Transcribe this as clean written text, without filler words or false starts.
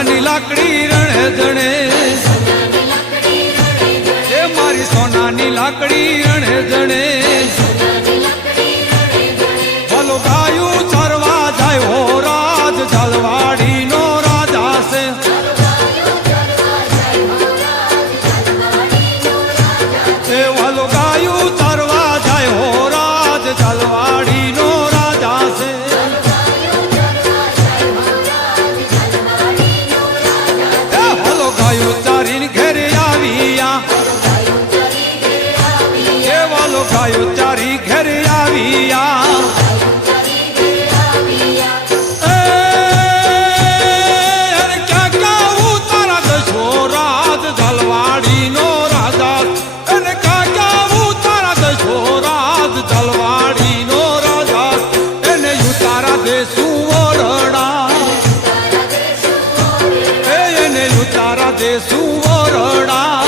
સોનાની લાકડી રણે જણે એ મારી સોનાની લાકડી રણે જણે ભલો ગાયું ચરવા જાય હો રાજ જલવાડી નો રાજા છે એ ભલો ગાયું ચરવા જાય હો રાજ જલવાડી નો રાજા છે એ ભલો ગાયું ચારીને ઘેરે આવ્યા એ વાલો ગાયું ચારી ઘેરે આવ્યા સુવરણા